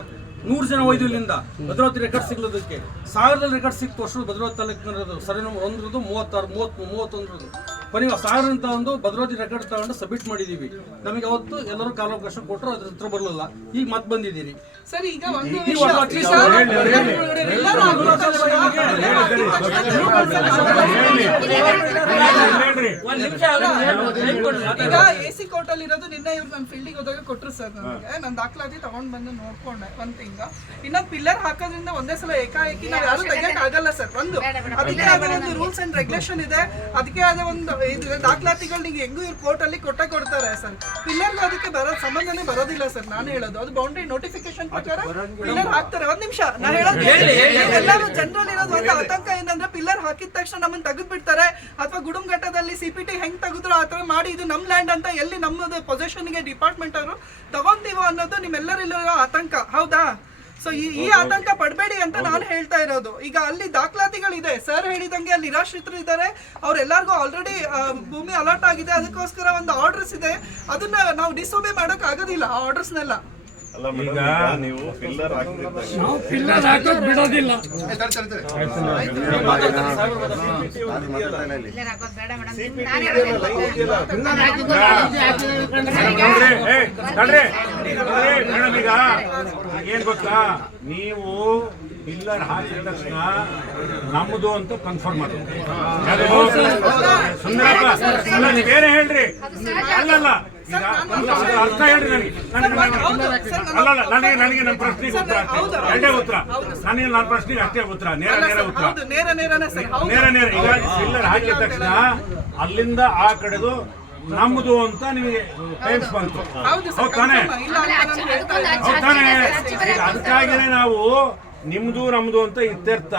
100 ಜನ ಒಯ್ದು ಇಲ್ಲಿಂದ ಭದ್ರಾವತಿ ರೆಕಾರ್ಡ್ ಸಿಗ್ಲದಕ್ಕೆ 1000ರಲ್ಲಿ ರೆಕಾರ್ಡ್ ಸಿಕ್ತು. ವರ್ಷದ ಭದ್ರಾವತಿ ತಾಲೂಕಿನದು ಸರಿ ನಂಬರ್ 1 36 30 31 ಕೊನೆಗೆ ಸಾವಿರ ಅಂತ ಒಂದು ಭದ್ರಾವತಿ ರೆಕಾರ್ಡ್ ತಗೊಂಡು ಸಬ್ಮಿಟ್ ಮಾಡಿದೀವಿ. ನಮಗೆ ಅವತ್ತು ಎಲ್ಲರೂ ಕಾಲಾವಕಾಶ ಕೊಟ್ಟರು, ಅದ್ರ ಹತ್ರ ಬರಲಿಲ್ಲ. ಈಗ ಮತ್ತೆ ಬಂದಿದ್ದೀರಿ ಸರ್. ಈಗ ಒಂದು ಈಗ ಎಸಿ ಕೋರ್ಟ್ ಅಲ್ಲಿ ಇರೋದು ನಿನ್ನೆ ಇವ್ರು ನನ್ನ ಫೀಲ್ಡಿಗೆ ಹೋದಾಗ ಕೊಟ್ಟರು ಸರ್. ನನಗೆ ನನ್ನ ದಾಖಲಾತಿ ತಗೊಂಡ್ ಬಂದು ನೋಡ್ಕೊಂಡೆ ಒಂದ್ ತಿಂಗ. ಇನ್ನೊಂದು ಪಿಲ್ಲರ್ ಹಾಕೋದ್ರಿಂದ ಒಂದೇ ಸಲ ಏಕಾಏಕಿ ನಾವು ಯಾರು ತೆಗಿಯಕ್ ಆಗಲ್ಲ ಸರ್. ಅದಕ್ಕೆ ಆದ ಒಂದು ರೂಲ್ಸ್ ಅಂಡ್ ರೆಗ್ಯುಲೇಷನ್ ಇದೆ, ಅದಕ್ಕೆ ಆದ ಒಂದು ದಾಖಲಾತಿಗಳು ನೀವು ಹೆಂಗೂ ಇವ್ರು ಕೋರ್ಟ್ ಅಲ್ಲಿ ಕೊಡ್ತಾರೆ ಸರ್. ಪಿಲ್ಲರ್ ಅದಕ್ಕೆ ಸಂಬಂಧನೇ ಬರೋದಿಲ್ಲ ಸರ್. ನಾನು ಹೇಳೋದು ಅದು ಬೌಂಡ್ರಿ ನೋಟಿಫಿಕೇಶನ್ ಪ್ರಕಾರ ಪಿಲ್ಲರ್ ಹಾಕ್ತಾರೆ. ಒಂದ್ ನಿಮಿಷ ನಾನು ಹೇಳೋದು, ಎಲ್ಲರೂ ಜನರಲ್ ಇರೋದು ಒಂದು ಆತಂಕ ಏನಂದ್ರೆ ಪಿಲ್ಲರ್ ಹಾಕಿದ ತಕ್ಷಣ ನಮ್ಮನ್ನ ತೆಗೆದು ಬಿಡ್ತಾರೆ, ಅಥವಾ ಗುಡುಂಘಟ್ಟದಲ್ಲಿ ಸಿಪಿಟಿ ಹೆಂಗ್ ತೆಗೆದ್ರು ಆತರ ಮಾಡಿ ಇದು ನಮ್ ಲ್ಯಾಂಡ್ ಅಂತ ಎಲ್ಲಿ ನಮ್ಮದು ಪೊಸಿಷನ್ ಗೆ ಡಿಪಾರ್ಟ್ಮೆಂಟ್ ಅವರು ತಗೊಂತೀವೋ ಅನ್ನೋದು ನಿಮ್ಮೆಲ್ಲರಿರೋ ಆತಂಕ. ಹೌದಾ? ಸೊ ಈ ಆತಂಕ ಪಡಬೇಡಿ ಅಂತ ನಾನು ಹೇಳ್ತಾ ಇರೋದು. ಈಗ ಅಲ್ಲಿ ದಾಖಲಾತಿಗಳಿದೆ ಸರ್ ಹೇಳಿದಂಗೆ, ಅಲ್ಲಿ ನಿರಾಶ್ರಿತರು ಇದ್ದಾರೆ, ಅವ್ರೆಲ್ಲರಿಗೂ ಆಲ್ರೆಡಿ ಭೂಮಿ ಅಲಾಟ್ ಆಗಿದೆ, ಅದಕ್ಕೋಸ್ಕರ ಒಂದು ಆರ್ಡರ್ಸ್ ಇದೆ. ಅದನ್ನ ನಾವು ಡಿಸೋಬೆ ಮಾಡೋಕ್ ಆಗೋದಿಲ್ಲ ಆ ಆರ್ಡರ್ಸ್ನೆಲ್ಲ. ಅಲ್ಲ ಮೇಡಮ್, ನೀವು ಪಿಲ್ಲರ್ ಬಿಡೋದಿಲ್ಲ. ಮೇಡಮ್ ಈಗ ಏನ್ ಗೊತ್ತಾ, ನೀವು ಪಿಲ್ಲರ್ ಹಾಕಿದ ತಕ್ಷಣ ನಮ್ಮದು ಅಂತ ಕನ್ಫರ್ಮ್ ಅದು. ಸುಂದರಪ್ಪ ಬೇರೆ ಹೇಳ್ರಿ. ಅಲ್ಲಲ್ಲ ಈಗ ಅರ್ಥ ಹೇಳ್ರಿ ನನಗೆ ನನ್ನ ಪ್ರಶ್ನೆಗೆ ಉತ್ತರ ಎರಡೇ ಉತ್ತರ. ನನಗೆ ನನ್ನ ಪ್ರಶ್ನೆಗೆ ಅಷ್ಟೇ ಉತ್ತರ, ನೇರ ಉತ್ತರ. ನೇರ ಈಗ ಪಿಲ್ಲರ್ ಹಾಕಿದ ತಕ್ಷಣ ಅಲ್ಲಿಂದ ಆ ಕಡೆದು ನಮ್ಮದು ಅಂತ ನಿಮಗೆ ಟೈಮ್ಸ್ ಬಂತು. ಹೌದ್ ತಾನೆ? ಅದಕ್ಕಾಗಿನೇ ನಾವು ನಿಮ್ದು ನಮ್ದು ಅಂತ ಇತ್ಯರ್ಥ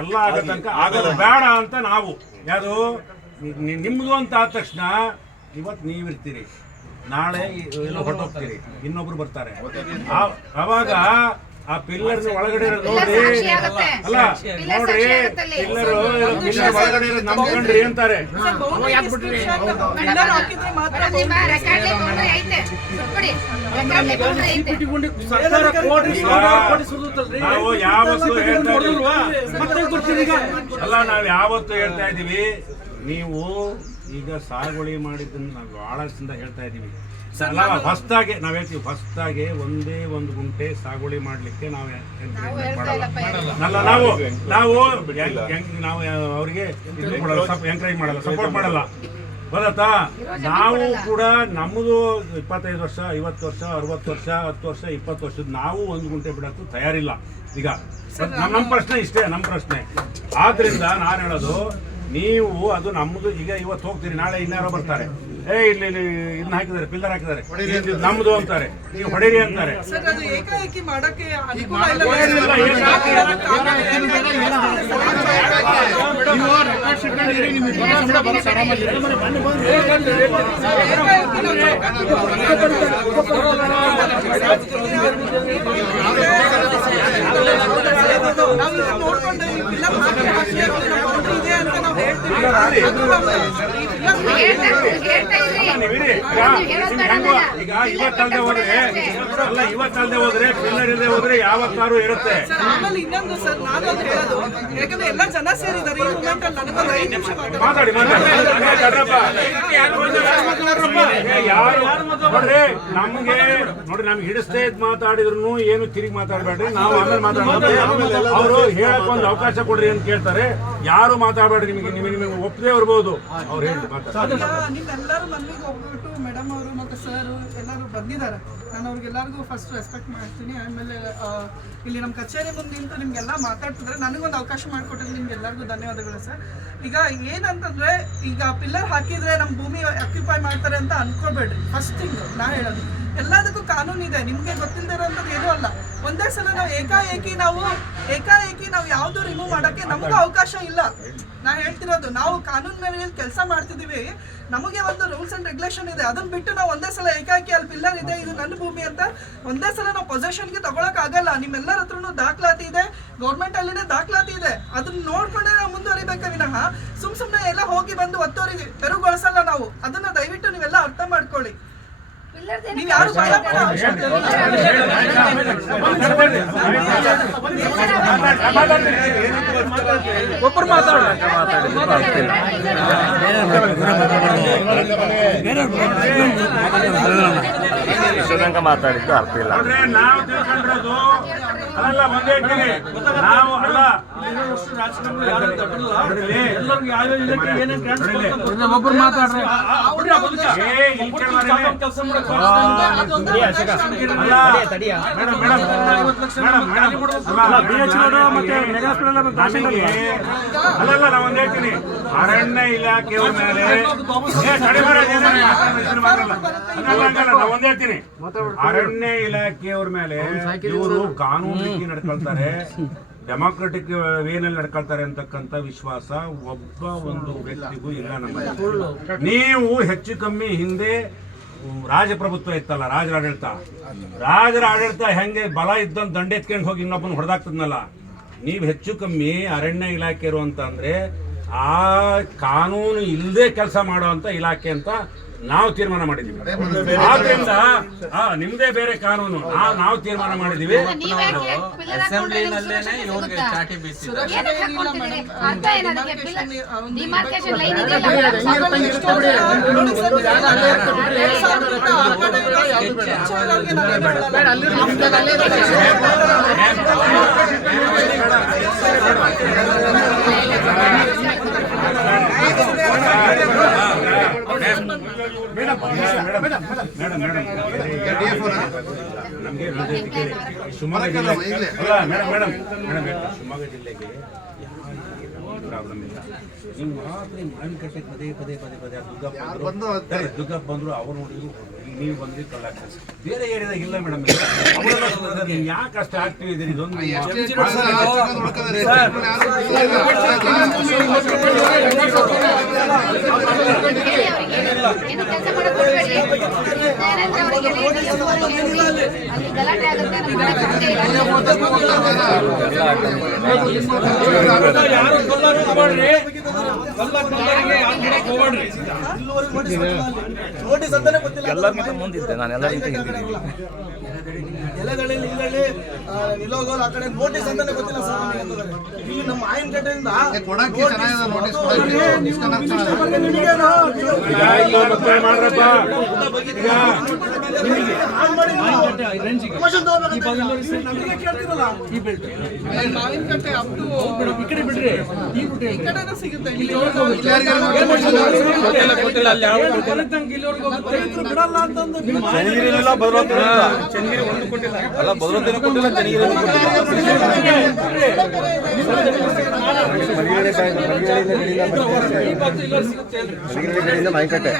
ಎಲ್ಲ ಆಗೋ ತನಕ ಆಗೋದು ಬೇಡ ಅಂತ ನಾವು ಯಾವುದು ನಿಮ್ದು ಅಂತ ಆದ ತಕ್ಷಣ ಇವತ್ತು ನೀವಿರ್ತೀರಿ, ನಾಳೆ ಎಲ್ಲ ಹೊರಟೋಗ್ತೀರಿ, ಇನ್ನೊಬ್ರು ಬರ್ತಾರೆ. ಅವಾಗ ಆ ಪಿಲ್ಲರ್ ಒಳಗಡೆ ನೋಡ್ರಿ, ಅಲ್ಲ ನೋಡ್ರಿ ಪಿಲ್ಲರ್ ಒಳಗಡೆ ನಂಬ್ಕೊಂಡ್ರಿ ಅಂತಾರೆ. ನಾವು ಯಾವತ್ತು ಹೇಳ್ತಾ ಇದೀವಿ, ಅಲ್ಲ ನಾವು ಯಾವತ್ತು ಹೇಳ್ತಾ ಇದೀವಿ, ನೀವು ಈಗ ಸಾಗುವಳಿ ಮಾಡಿದ್ದನ್ನು ನಾವು ಬಹಳಷ್ಟಿಂದ ಹೇಳ್ತಾ ಇದ್ದೀವಿ. ಹೊಸದಾಗಿ ನಾವು ಹೇಳ್ತೀವಿ, ಹೊಸದಾಗಿ ಒಂದೇ ಒಂದು ಗುಂಟೆ ಸಾಗುವಳಿ ಮಾಡಲಿಕ್ಕೆ ನಾವು ನಾವು ಅವರಿಗೆ ಎಂಕರೇಜ್ ಮಾಡಲ್ಲ, ಸಪೋರ್ಟ್ ಮಾಡಲ್ಲ. ಬರತ್ತಾ? ನಾವು ಕೂಡ ನಮ್ಮದು 25 ವರ್ಷ, 50 ವರ್ಷ, 60 ವರ್ಷ, 10 ವರ್ಷ, 20 ವರ್ಷದ ನಾವು ಒಂದು ಗುಂಟೆ ಬಿಡೋಕ್ಕೂ ತಯಾರಿಲ್ಲ. ಈಗ ನಮ್ಮ ಪ್ರಶ್ನೆ ಇಷ್ಟೇ, ನಮ್ಮ ಪ್ರಶ್ನೆ. ಆದ್ರಿಂದ ನಾನು ಹೇಳೋದು, ನೀವು ಅದು ನಮ್ಮದು. ಈಗ ಇವತ್ತು ಹೋಗ್ತೀರಿ, ನಾಳೆ ಇನ್ಯಾರೋ ಬರ್ತಾರೆ, ಇಲ್ಲಿ ಇದನ್ನ ಹಾಕಿದ್ದಾರೆ, ಪಿಲ್ಲರ್ ಹಾಕಿದ್ದಾರೆ, ನಮ್ದು ಅಂತಾರೆ, ನೀವು ಹೊಡೀರಿ ಅಂತಾರೆ. ಏಕಾಏಕಿ ಮಾಡಕ್ಕೆ ನೋಡ್ಕೊಂಡು ಇದೆ ಅಂತ ನಾವು ಈಗ ಇವತ್ತಲ್ದೆ ಹೋದ್ರೆ ಪಿಲ್ಲರ್ ಇಲ್ಲದೆ ಹೋದ್ರೆ ಯಾವತ್ತಾರು ಇರುತ್ತೆ. ಆಮೇಲೆ ಇನ್ನೊಂದು ಸರ್, ನಾನು ಅದು ಹೇಳೋದು, ಯಾಕಂದ್ರೆ ಎಲ್ಲ ಜನ ಸೇರಿದ್ದಾರೆ ಈ ಮೂಮೆಂಟ್ ಅಲ್ಲಿ. ನನಗೊಂದು 5 ನಿಮಿಷ ಮಾತಾಡಿ ನಮ್ಗೆ ನೋಡಿ, ನಮ್ಗೆ ಹಿಡಿಸ್ತೇ ಮಾತಾಡಿದ್ರು ಏನು ತಿರುಗಿ ಮಾತಾಡ್ಬೇಡ್ರಿ, ನಾವು ಆಮೇಲೆ ಮಾತಾಡ್ತೀವಿ. ಅವರು ಹೇಳಕ್ ಒಂದು ಅವಕಾಶ ಕೊಡ್ರಿ ಅಂತ ಕೇಳ್ತಾರೆ, ಯಾರು ಮಾತಾಡ್ಬೇಡ್ರಿ. ನಿಮಗೆ ಒಪ್ಪದೇ ಇರ್ಬೋದು, ಅವ್ರು ಹೇಳಿ ನಿಮ್ಮೆಲ್ಲರೂ ಮನವಿಗೆ ಹೋಗ್ಬಿಟ್ಟು ಮೇಡಮ್ ಅವರು ಮತ್ತು ಸರ್ ಎಲ್ಲರೂ ಬಂದಿದ್ದಾರೆ. ನಾನು ಅವ್ರಿಗೆಲ್ಲರಿಗೂ ಫಸ್ಟ್ ರೆಸ್ಪೆಕ್ಟ್ ಮಾಡ್ತೀನಿ. ಆಮೇಲೆ ಇಲ್ಲಿ ನಮ್ಮ ಕಚೇರಿ ಮುಂದೆ ನಿಂತು ನಿಮಗೆಲ್ಲ ಮಾತಾಡ್ತಿದ್ರೆ ನನಗೊಂದು ಅವಕಾಶ ಮಾಡಿಕೊಟ್ಟಿದ್ರೆ ನಿಮ್ಗೆಲ್ಲರಿಗೂ ಧನ್ಯವಾದಗಳು ಸರ್. ಈಗ ಏನಂತಂದರೆ, ಈಗ ಪಿಲ್ಲರ್ ಹಾಕಿದರೆ ನಮ್ಮ ಭೂಮಿ ಆಕ್ಯುಪೈ ಮಾಡ್ತಾರೆ ಅಂತ ಅನ್ಕೋಬೇಡ್ರಿ. ಫಸ್ಟ್ ಥಿಂಗ್ ನಾ ಹೇಳೋದು, ಎಲ್ಲದಕ್ಕೂ ಕಾನೂನು ಇದೆ, ನಿಮಗೆ ಗೊತ್ತಿಲ್ಲದೆ ಇರೋಂಥದ್ದು ಏನೂ ಅಲ್ಲ. ಒಂದೇ ಸಲ ನಾವು ಏಕಾಏಕಿ ನಾವು ಯಾವುದು ರಿಮೂವ್ ಮಾಡೋಕ್ಕೆ ನಮಗೂ ಅವಕಾಶ ಇಲ್ಲ. ನಾ ಹೇಳ್ತಿರೋದು, ನಾವು ಕಾನೂನು ಮೇಲೆ ಕೆಲಸ ಮಾಡ್ತಿದ್ದೀವಿ, ನಮಗೆ ಒಂದು ರೂಲ್ಸ್ ಅಂಡ್ ರೆಗ್ಯುಲೇಷನ್ ಇದೆ. ಅದನ್ನ ಬಿಟ್ಟು ನಾವು ಒಂದೇ ಸಲ ಏಕಾಏಕಿ ಅಲ್ಲಿ ಪಿಲ್ಲರ್ ಇದೆ, ಇದು ನನ್ನ ಭೂಮಿ ಅಂತ ಒಂದೇ ಸಲ ನಾವು ಪೊಸೆಷನ್ಗೆ ತಗೊಳಕ್ ಆಗಲ್ಲ. ನಿಮ್ಮೆಲ್ಲರ ಹತ್ರನೂ ದಾಖಲಾತಿ ಇದೆ, ಗೌರ್ಮೆಂಟ್ ಅಲ್ಲಿನೇ ದಾಖಲಾತಿ ಇದೆ. ಅದನ್ನ ನೋಡ್ಕೊಂಡೆ ನಾವು ಮುಂದುವರಿಬೇಕ ವಿನಃ ಸುಮ್ಮನೆ ಎಲ್ಲ ಹೋಗಿ ಬಂದು ಒತ್ತೋರಿಗೆ ತೆರವುಗೊಳಿಸಲ್ಲ ನಾವು. ಅದನ್ನ ದಯವಿಟ್ಟು ನೀವೆಲ್ಲ ಅರ್ಥ ಮಾಡ್ಕೊಳ್ಳಿ. ನೀವು ಯಾರು ಒಬ್ಬರು ಮಾತಾಡೋಣ. ಇಷ್ಟೊಂದು ಮಾತಾಡಿದ್ದು ಅರ್ಥ ಇಲ್ಲ. ಅಂದ್ರೆ ನಾವು ತಿಳ್ಕೊಂಡಿರೋದು ಅಲ್ಲ ಒಂದೇ ಹೇಳ್ತೀನಿ, ನಾವು ಅಲ್ಲ ರಾಜಕಾರಣ ಯಾರು ತಗೊಳ್ಳಲ್ಲ. ಎಲ್ಲರಿಗೂ ಯಾವ ಇಲಾಖೆ ಏನೇನು ಗ್ರಾಂಟ್ಸ್ ಕೊಡ್ತಾರೆ ಒಬ್ಬರು ಮಾತಾಡ್ರಿ. ಕೆಲಸ ಮಾಡಕ್ಕೆ ಅಲ್ಲಲ್ಲ ನಾವು ಒಂದ್ ಹೇಳ್ತೀನಿ, ಅರಣ್ಯ ಇಲಾಖೆಯವ್ರ ಮೇಲೆ ನಾವು ಒಂದ್ ಹೇಳ್ತೀನಿ, ಅರಣ್ಯ ಇಲಾಖೆಯವ್ರ ಮೇಲೆ ಇವರು ಕಾನೂನು ರೀತಿ ನಡ್ಕೊಳ್ತಾರೆ, ಡೆಮಾಕ್ರೆಟಿಕ್ ವೇನಲ್ಲಿ ನಡ್ಕೊಳ್ತಾರೆ ಅಂತಕ್ಕಂಥ ವಿಶ್ವಾಸ ಒಬ್ಬ ಒಂದು ವ್ಯಕ್ತಿಗೂ ಇಲ್ಲ ನಮ್ಮಲ್ಲಿ. ನೀವು ಹೆಚ್ಚು ಕಮ್ಮಿ ಹಿಂದೆ ರಾಜಪ್ರಭುತ್ವ ಇತ್ತಲ್ಲ, ರಾಜರ ಆಡಳಿತ ಹೆಂಗೆ ಬಲ ಇದ್ದಂತ ದಂಡ ಎತ್ಕೊಂಡು ಹೋಗಿ ಇನ್ನೊಬ್ಬನ ಹೊಡೆದಾಗ್ತದ್ನಲ್ಲ, ನೀವು ಹೆಚ್ಚು ಕಮ್ಮಿ ಅರಣ್ಯ ಇಲಾಖೆ ಇರುವಂತ ಅಂದ್ರೆ ಆ ಕಾನೂನು ಇಲ್ಲದೆ ಕೆಲಸ ಮಾಡುವಂತ ಇಲಾಖೆ ಅಂತ ನಾವು ತೀರ್ಮಾನ ಮಾಡಿದೀವಿ. ಆದ್ರಿಂದ ನಿಮ್ದೇ ಬೇರೆ ಕಾನೂನು, ನಾವು ತೀರ್ಮಾನ ಮಾಡಿದೀವಿ. ನಮಗೆ ಶಿವಮೊಗ್ಗ ಜಿಲ್ಲೆಗೆ ಪ್ರಾಬ್ಲಮ್ ಇಲ್ಲ. ನೀವು ಮಾತ್ರ ಮಾವಿನಕಟ್ಟೆ ಪದೇ ದುಗ್ಗಪ್ಪ ಬಂದ್ರು ಅವ್ರು ನೋಡಿದ್ರು, ನೀವು ಬಂದ್ರಿ ಕಲ್ಲಾಕ ಬೇರೆ ಏರಿಯಾದಾಗ ಇಲ್ಲ ಮೇಡಮ್. ನೀವು ಯಾಕೆ ಅಷ್ಟು ಆಕ್ಟಿವ್ ಇದ್ದೀರಿ? ಇದೊಂದು ಗಲಾಟೆ ಆಗುತ್ತೆ. ಎಲ್ಲರಿಗಿಂತ ಮುಂದಿದ್ದೆ ನಾನು, ಎಲ್ಲರಿಗಿಂತ ಹಿಂದಿದ್ದೀನಿ. ಎಲೆಗಳಲ್ಲಿ ಇಲ್ಲಲ್ಲಿ ನಿಲ್ಲೋಗೋರು ಆ ಕಡೆ ನೋಟಿಸ್ ಅಂತಾನೆ ಗೊತ್ತಿಲ್ಲ ಸರ್. ಇಲ್ಲಿ ನಮ್ಮ ಮಾವಿನಕಟ್ಟೆಯಿಂದ ಮಾವಿನಕಟ್ಟೆ ಅಪ್ ಟು ಈ ಕಡೆ ಬಿಡ್ರಿ, ಈ ಕಡೆನೂ ಸಿಗುತ್ತೆ. ಬಿಡಲ್ಲ ಅಂತಂದು ಚನ್ನಗಿರಿ ಒಂದು ಕೊಟ್ಟಿಲ್ಲ ಅಲ್ಲ, ಭದ್ರತೆನೂ ಕೊಟ್ಟಿಲ್ಲ, ಚನ್ನಗಿರಿ ಮಾವಿನಕಟ್ಟೆ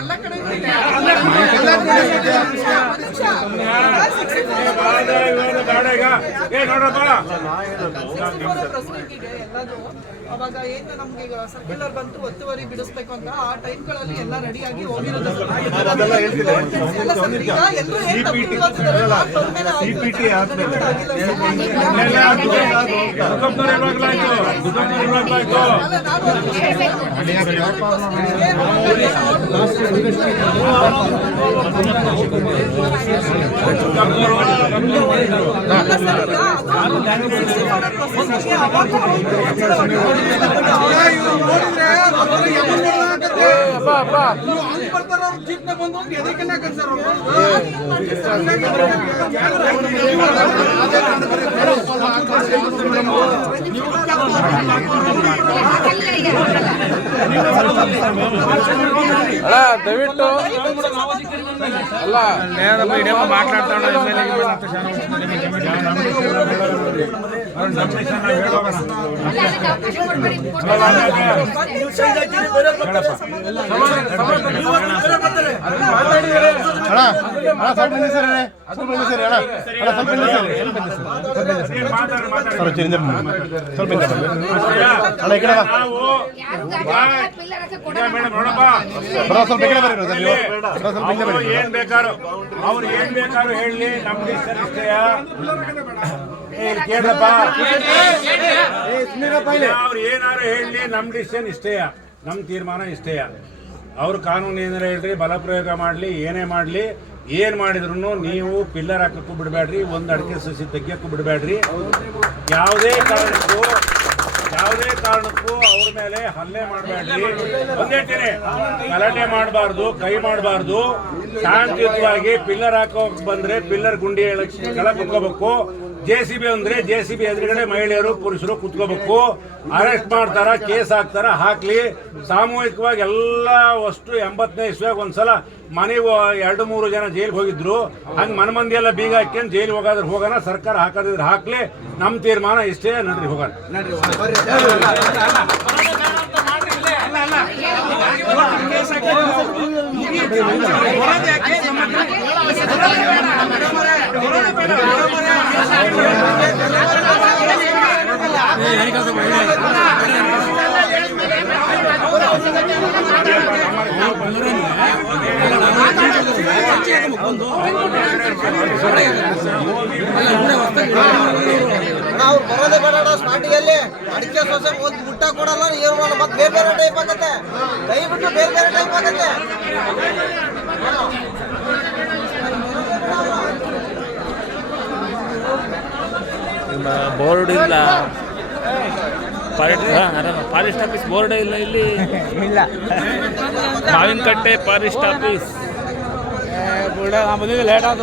ಅವಾಗ ಏನು ನಮ್ಗೆ ಈಗ ಸರ್ಕ್ಯುಲರ್ ಬಂತು ಒತ್ತುವರಿ ಬಿಡಿಸ್ಬೇಕು ಅಂತ, ಆ ಟೈಮ್ಗಳಲ್ಲಿ ಎಲ್ಲ ರೆಡಿಯಾಗಿ ಹೋಗಿರೋದು. ಅಲ್ಲ ದಯವಿಟ್ಟು ಅಲ್ಲ ಮಾತಾಡ್ತಾಳ ಏನ್ ಬೇಕಾರು ಅವ್ರು ಏನ್ ಬೇಕಾದ್ರು ಹೇಳಿ, ನಮ್ಗೆ ಇಷ್ಟಯ ಕೇಳಪ್ಪ, ಅವ್ರು ಏನಾರು ಹೇಳಿ, ನಮ್ ಡಿಸಿಷನ್ ಇಷ್ಟೇಯ, ನಮ್ ತೀರ್ಮಾನ ಇಷ್ಟೇಯ. ಅವ್ರ ಕಾನೂನು ಏನಾರ ಹೇಳ್ರಿ, ಬಲ ಪ್ರಯೋಗ ಮಾಡ್ಲಿ, ಏನೇ ಮಾಡ್ಲಿ, ಏನು ಮಾಡಿದ್ರು ನೀವು ಪಿಲ್ಲರ್ ಹಾಕಕ್ಕೂ ಬಿಡಬೇಡ್ರಿ, ಒಂದು ಅಡಿಕೆ ಸಸಿ ತೆಗಿಯೋಕ್ಕೂ ಬಿಡಬೇಡ್ರಿ. ಯಾವುದೇ ಕಾರಣಕ್ಕೂ ಅವ್ರ ಮೇಲೆ ಹಲ್ಲೆ ಮಾಡಬೇಡ್ರಿ. ಒಂದೇಳ್ತೀನಿ, ಗಲಾಟೆ ಮಾಡಬಾರ್ದು, ಕೈ ಮಾಡಬಾರ್ದು. ಶಾಂತಿಯುತವಾಗಿ ಪಿಲ್ಲರ್ ಹಾಕೋಕ್ ಬಂದ್ರೆ ಪಿಲ್ಲರ್ ಗುಂಡಿ ಕೆಳಗೆ ಕುತ್ಕೋಬೇಕು. JCB ಅಂದ್ರೆ JCB ಎದುರುಗಡೆ ಮಹಿಳೆಯರು ಪುರುಷರು ಕುತ್ಕೋಬೇಕು. ಅರೆಸ್ಟ್ ಮಾಡ್ತಾರ, ಕೇಸ್ ಹಾಕ್ತಾರ, ಹಾಕ್ಲಿ. ಸಾಮೂಹಿಕವಾಗಿ ಎಲ್ಲ ಅಷ್ಟು 80ನೇ ಇಸ್ವಿಯಾಗ ಒಂದ್ಸಲ ಮನೆಗೆ 2-3 ಜನ ಜೈಲಿಗೆ ಹೋಗಿದ್ರು. ಹಂಗೆ ಮನಮಂದಿ ಎಲ್ಲ ಬೀಗ ಹಾಕ್ಯಂಡು ಜೈಲಿಗೆ ಹೋಗಾದ್ರೆ ಹೋಗೋಣ, ಸರ್ಕಾರ ಹಾಕೋದಿದ್ರೆ ಹಾಕ್ಲಿ. ನಮ್ಮ ತೀರ್ಮಾನ ಇಷ್ಟೇ, ನಡ್ರಿ ಹೋಗೋಣ. ನಾವು ಬರೋದೇ ಬೇಡ ಸ್ಟಾರ್ಟಿಂಗಲ್ಲಿ ಅಡಿಕೆ ಸೊಸೆ ಒಂದು ಮುಟ್ಟ ಕೊಡಲ್ಲ, ಏನು ಮಾಡಲ್ಲ, ಮತ್ತೆ ಬೇರೆ ಬೇರೆ ಟೈಪ್ ಆಗುತ್ತೆ, ಕೈ ಬಿಟ್ಟು ಬೇರೆ ಬೇರೆ ಟೈಪ್ ಆಗುತ್ತೆ. ಬೋರ್ಡ್ ಇಲ್ಲ, ಫಾರೆಸ್ಟ್ ಆಫೀಸ್ ಬೋರ್ಡ್ ಇಲ್ಲ ಇಲ್ಲಿ. ಮಾವಿನಕಟ್ಟೆ ಫಾರೆಸ್ಟ್ ಆಫೀಸ್ ಲೇಟ್ ಆದ